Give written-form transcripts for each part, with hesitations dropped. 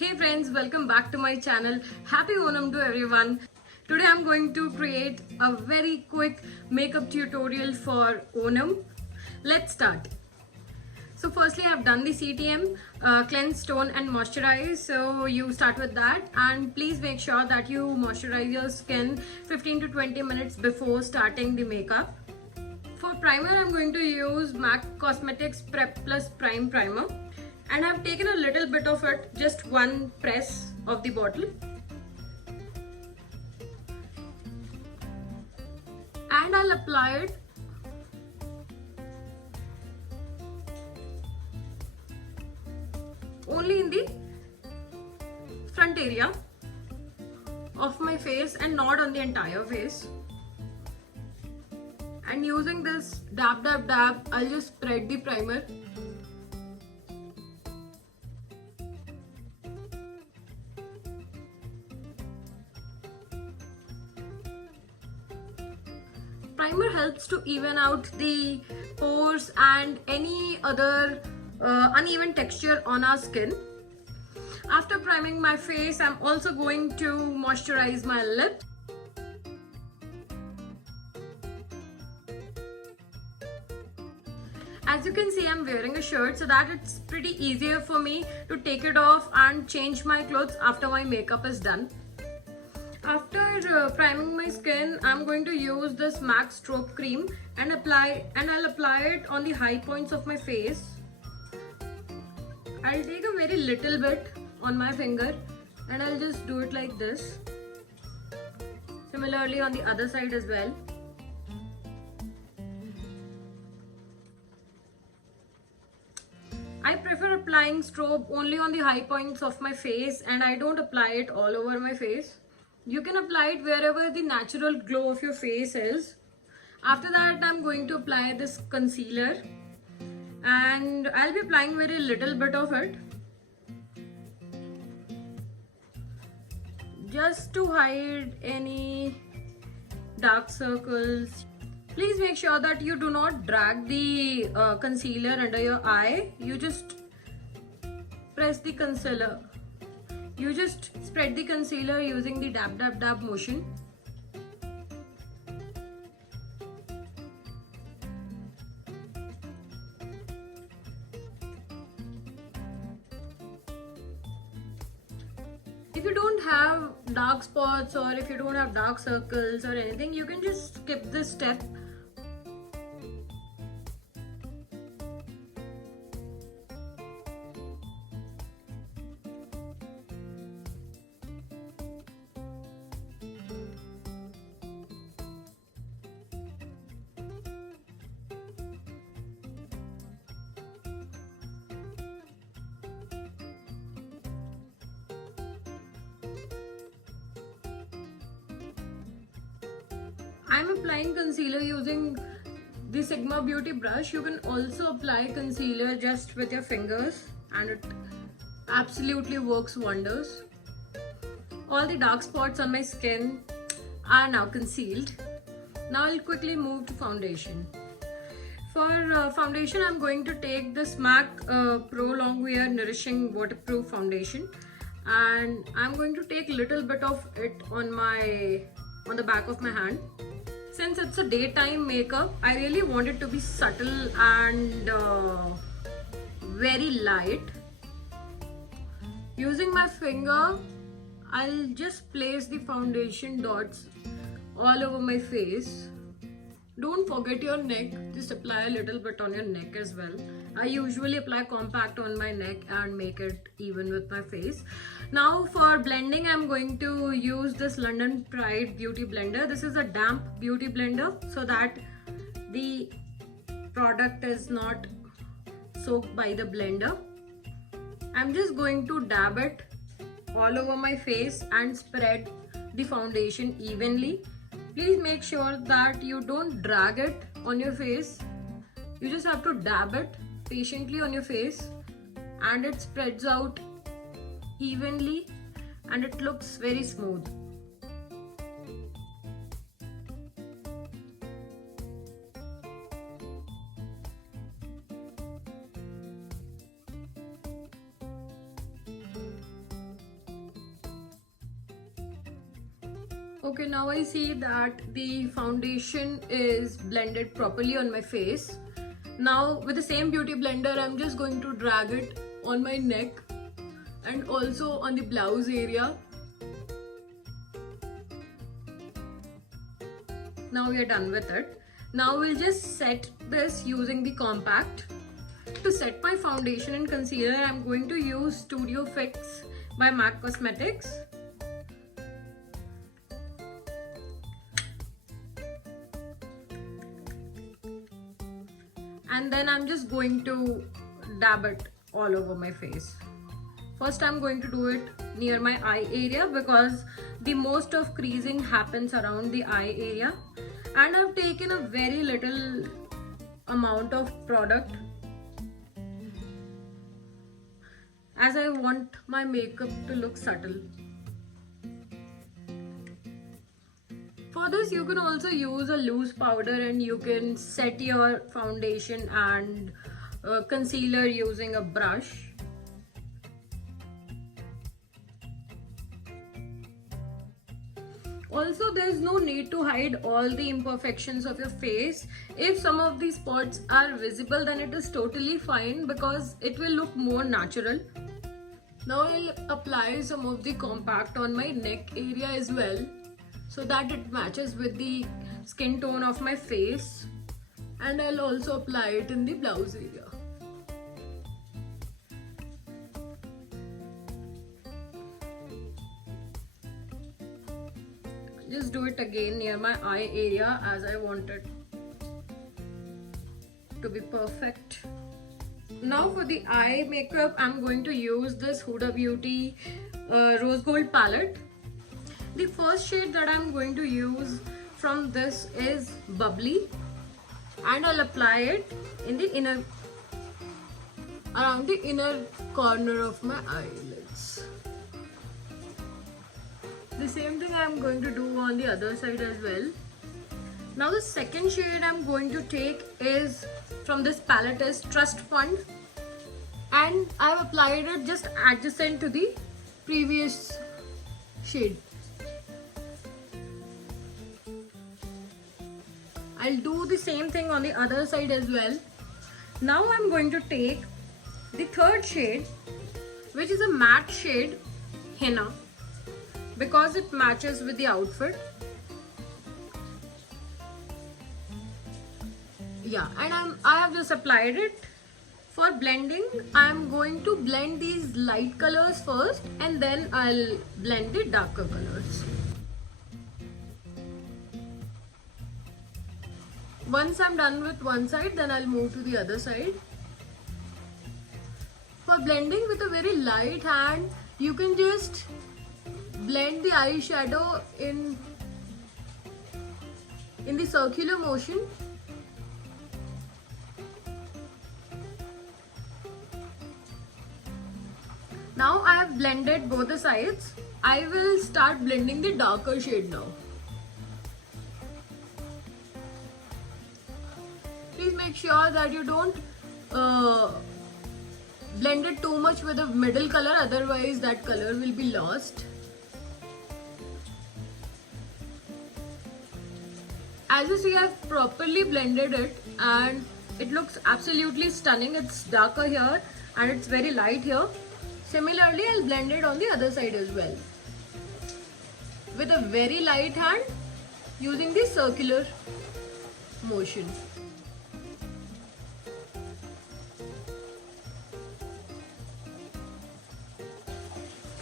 Hey friends, welcome back to my channel. Happy Onam to everyone. Today I'm going to create a very quick makeup tutorial for Onam. Let's start. So firstly I've done the CTM, cleanse, tone and moisturize. So you start with that, and please make sure that you moisturize your skin 15 to 20 minutes before starting the makeup. For primer, I'm going to use MAC Cosmetics Prep Plus Prime Primer, and I've taken a little bit of it, just one press of the bottle. And I'll apply it only in the front area of my face and not on the entire face. And using this dab, I'll just spread the primer. Primer helps to even out the pores and any other uneven texture on our skin. After priming my face, I'm also going to moisturize my lips. As you can see, I'm wearing a shirt so that it's pretty easier for me to take it off and change my clothes after my makeup is done. After priming my skin, I'm going to use this MAC Strobe Cream and I'll apply it on the high points of my face. I'll take a very little bit on my finger and I'll just do it like this. Similarly on the other side as well. I prefer applying strobe only on the high points of my face, and I don't apply it all over my face. You can apply it wherever the natural glow of your face is. After that, I'm going to apply this concealer, and I'll be applying very little bit of it, just to hide any dark circles. Please make sure that you do not drag the concealer under your eye. You just press the concealer. You just spread the concealer using the dab motion. If you don't have dark spots or if you don't have dark circles or anything, you can just skip this step. I'm applying concealer using the Sigma Beauty brush. You can also apply concealer just with your fingers and it absolutely works wonders. All the dark spots on my skin are now concealed. Now I'll quickly move to foundation. For foundation, I'm going to take this MAC Pro Longwear Nourishing Waterproof Foundation, and I'm going to take a little bit of it on the back of my hand. Since it's a daytime makeup, I really want it to be subtle and very light. Using my finger, I'll just place the foundation dots all over my face. Don't forget your neck, just apply a little bit on your neck as well. I usually apply compact on my neck and make it even with my face. Now for blending, I'm going to use this London Pride Beauty Blender. This is a damp beauty blender so that the product is not soaked by the blender. I'm just going to dab it all over my face and spread the foundation evenly. Please make sure that you don't drag it on your face. You just have to dab it patiently on your face and it spreads out evenly and it looks very smooth. Okay, now I see that the foundation is blended properly on my face. Now with the same beauty blender, I'm just going to drag it on my neck and also on the blouse area. Now we are done with it. Now we'll just set this using the compact. To set my foundation and concealer, I'm going to use Studio Fix by MAC Cosmetics. And then I'm just going to dab it all over my face. First I'm going to do it near my eye area because the most of creasing happens around the eye area. And I've taken a very little amount of product as I want my makeup to look subtle. For this you can also use a loose powder and you can set your foundation and concealer using a brush. Also, there's no need to hide all the imperfections of your face. If some of these spots are visible, then it is totally fine because it will look more natural. Now I'll apply some of the compact on my neck area as well, so that it matches with the skin tone of my face, and I'll also apply it in the blouse area. Just do it again near my eye area as I want it to be perfect. Now for the eye makeup, I'm going to use this Huda Beauty Rose Gold palette. The first shade that I'm going to use from this is Bubbly, and I'll apply it in the around the inner corner of my eyelids. The same thing I'm going to do on the other side as well. Now the second shade I'm going to take is from this palette is Trust Fund, and I've applied it just adjacent to the previous shade. I'll do the same thing on the other side as well. Now I'm going to take the third shade, which is a matte shade, Henna, because it matches with the outfit. Yeah, and I have just applied it. For blending, I'm going to blend these light colors first and then I'll blend the darker colors. Once I'm done with one side, then I'll move to the other side. For blending with a very light hand, you can just blend the eyeshadow in the circular motion. Now I have blended both the sides. I will start blending the darker shade now. Please make sure that you don't blend it too much with the middle color, otherwise that color will be lost. As you see, I've properly blended it and it looks absolutely stunning. It's darker here and it's very light here. Similarly, I'll blend it on the other side as well with a very light hand using the circular motion.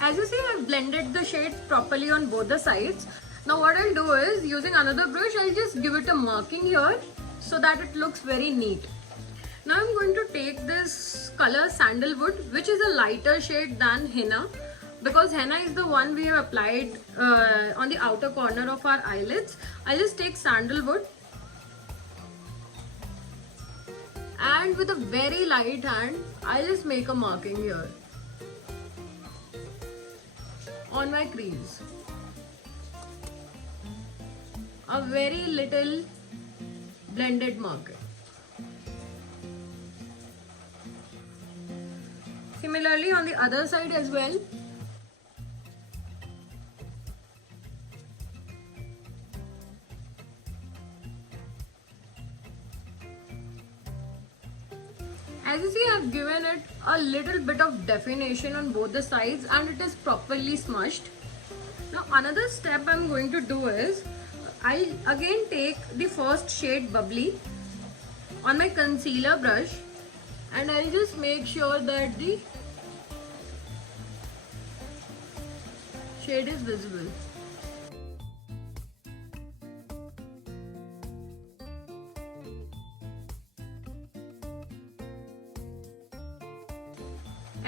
As you see, I've blended the shade properly on both the sides. Now what I'll do is, using another brush, I'll just give it a marking here so that it looks very neat. Now I'm going to take this color Sandalwood, which is a lighter shade than Henna, because Henna is the one we have applied on the outer corner of our eyelids. I'll just take Sandalwood and with a very light hand, I'll just make a marking here on my crease. A very little blended marking. Similarly on the other side as well. As you see, I've given it a little bit of definition on both the sides and it is properly smudged. Now another step I'm going to do is, I'll again take the first shade Bubbly on my concealer brush and I'll just make sure that the shade is visible.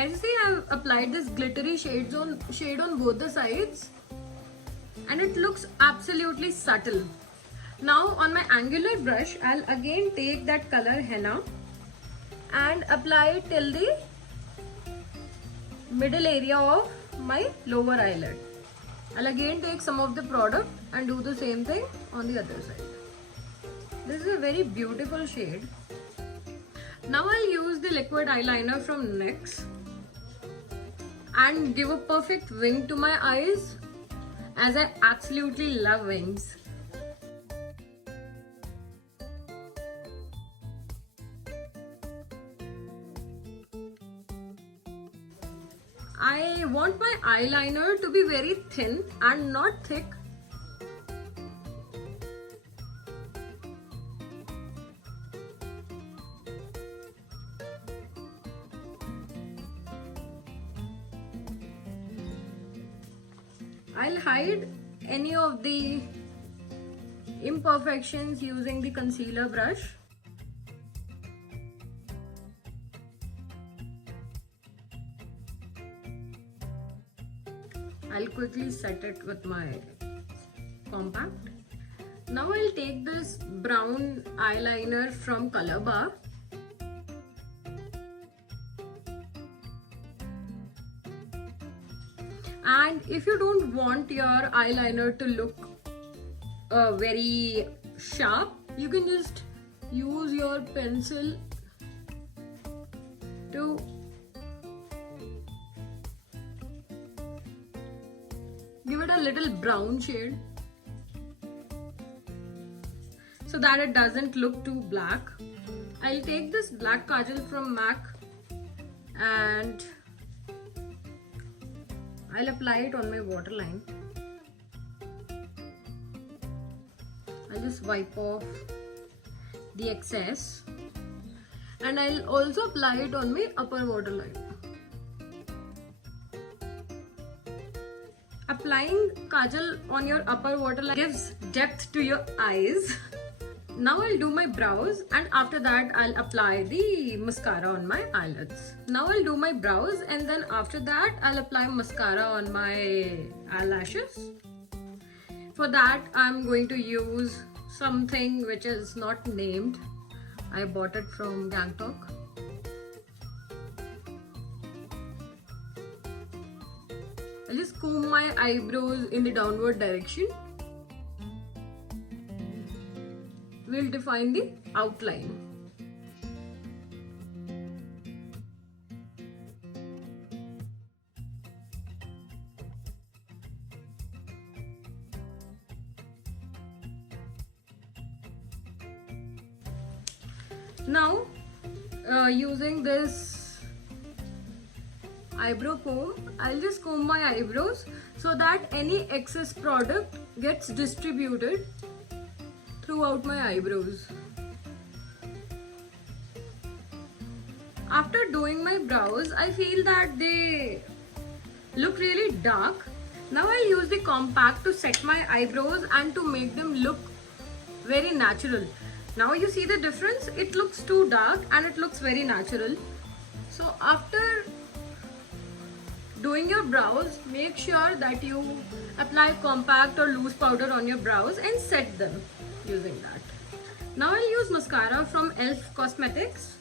As you see, I've applied this glittery shade on both the sides and it looks absolutely subtle. Now on my angular brush, I'll again take that color Henna and apply it till the middle area of my lower eyelid. I'll again take some of the product and do the same thing on the other side. This is a very beautiful shade. Now I'll use the liquid eyeliner from NYX and give a perfect wing to my eyes, as I absolutely love wings. I want my eyeliner to be very thin and not thick. I'll hide any of the imperfections using the concealer brush. I'll quickly set it with my compact. Now I'll take this brown eyeliner from Color Bar. And if you don't want your eyeliner to look very sharp, you can just use your pencil to give it a little brown shade so that it doesn't look too black. I'll take this black kajal from MAC and I'll apply it on my waterline. I'll just wipe off the excess and I'll also apply it on my upper waterline. Applying kajal on your upper waterline gives depth to your eyes. Now I'll do my brows and after that I'll apply the mascara on my eyelids. Now I'll do my brows and then after that I'll apply mascara on my eyelashes. For that I'm going to use something which is not named. I bought it from Gangtok. I'll just comb my eyebrows in the downward direction. We'll define the outline. Now, using this eyebrow comb, I'll just comb my eyebrows so that any excess product gets distributed throughout my eyebrows. After doing my brows, I feel that they look really dark. Now I'll use the compact to set my eyebrows and to make them look very natural. Now you see the difference? It looks too dark and it looks very natural. So after doing your brows, make sure that you apply compact or loose powder on your brows and set them using that. Now I'll use mascara from ELF Cosmetics.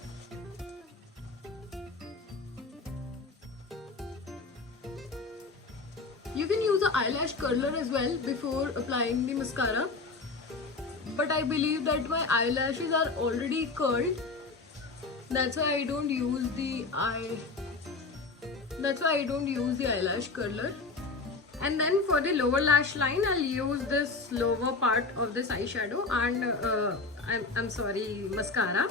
You can use an eyelash curler as well before applying the mascara. But I believe that my eyelashes are already curled. That's why I don't use the eyelash curler. And then for the lower lash line, I'll use this lower part of this eyeshadow and mascara.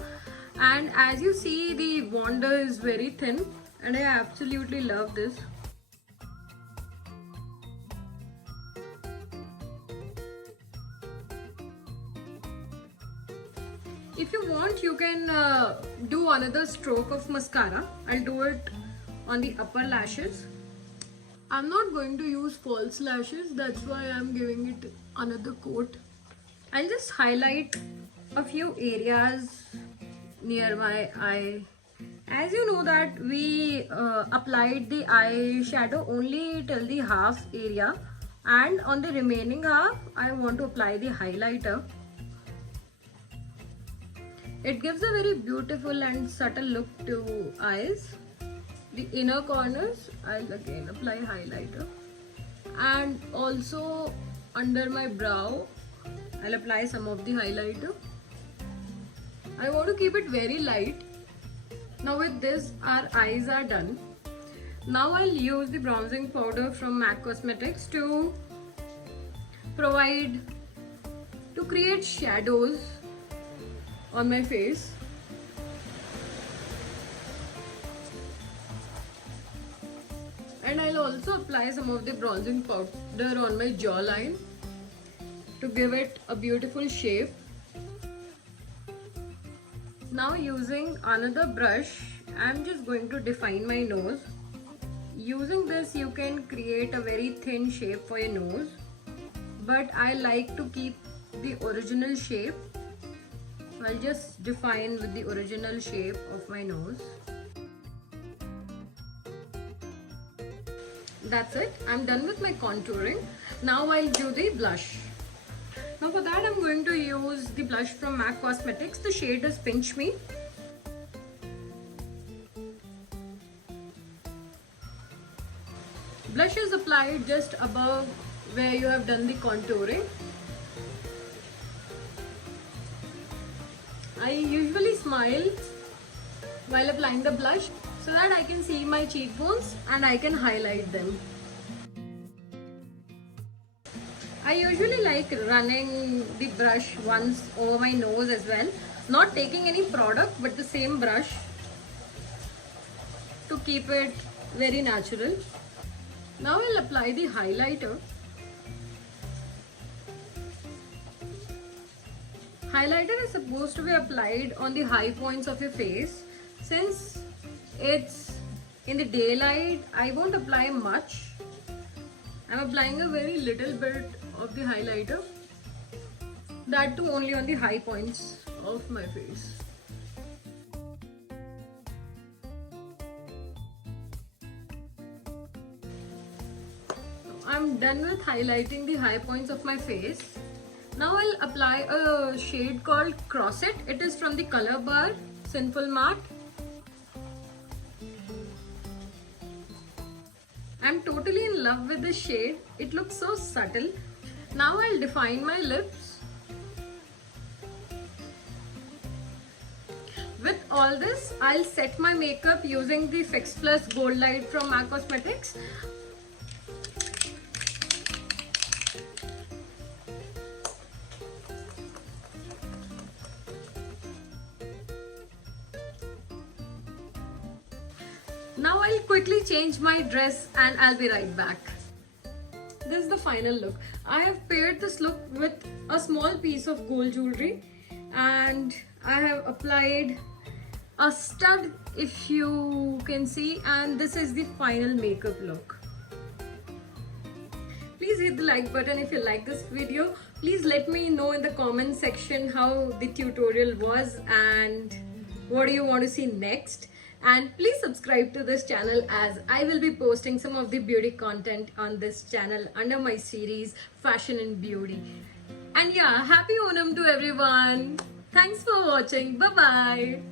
And as you see, the wander is very thin and I absolutely love this. If you want, you can do another stroke of mascara. I'll do it on the upper lashes. I'm not going to use false lashes, that's why I'm giving it another coat. I'll just highlight a few areas near my eye. As you know that we applied the eyeshadow only till the half area, and on the remaining half I want to apply the highlighter. It gives a very beautiful and subtle look to eyes. The inner corners I'll again apply highlighter, and also under my brow I'll apply some of the highlighter. I want to keep it very light. Now with this our eyes are done. Now I'll use the bronzing powder from MAC Cosmetics to create shadows on my face. And I'll also apply some of the bronzing powder on my jawline to give it a beautiful shape. Now using another brush, I'm just going to define my nose. Using this you can create a very thin shape for your nose, but I like to keep the original shape. I'll just define with the original shape of my nose. That's it. I'm done with my contouring. Now I'll do the blush. Now for that I'm going to use the blush from MAC Cosmetics. The shade is Pinch Me. Blush is applied just above where you have done the contouring. I usually smile while applying the blush so that I can see my cheekbones and I can highlight them. I usually like running the brush once over my nose as well, not taking any product but the same brush to keep it very natural. Now I'll apply the highlighter. Highlighter is supposed to be applied on the high points of your face. Since it's in the daylight, I won't apply much. I'm applying a very little bit of the highlighter. That too only on the high points of my face. I'm done with highlighting the high points of my face. Now I'll apply a shade called Cross It. It is from the Color Bar Sinful Matte. I'm totally in love with this shade. It looks so subtle. Now I'll define my lips. With all this, I'll set my makeup using the Fix Plus Gold Light from MAC Cosmetics. Now I'll quickly change my dress and I'll be right back. This is the final look. I have paired this look with a small piece of gold jewelry and I have applied a stud, if you can see, and this is the final makeup look. Please hit the like button if you like this video. Please let me know in the comment section how the tutorial was and what do you want to see next. And please subscribe to this channel as I will be posting some of the beauty content on this channel under my series Fashion and Beauty. And yeah, happy Onam to everyone. Thanks for watching. Bye bye.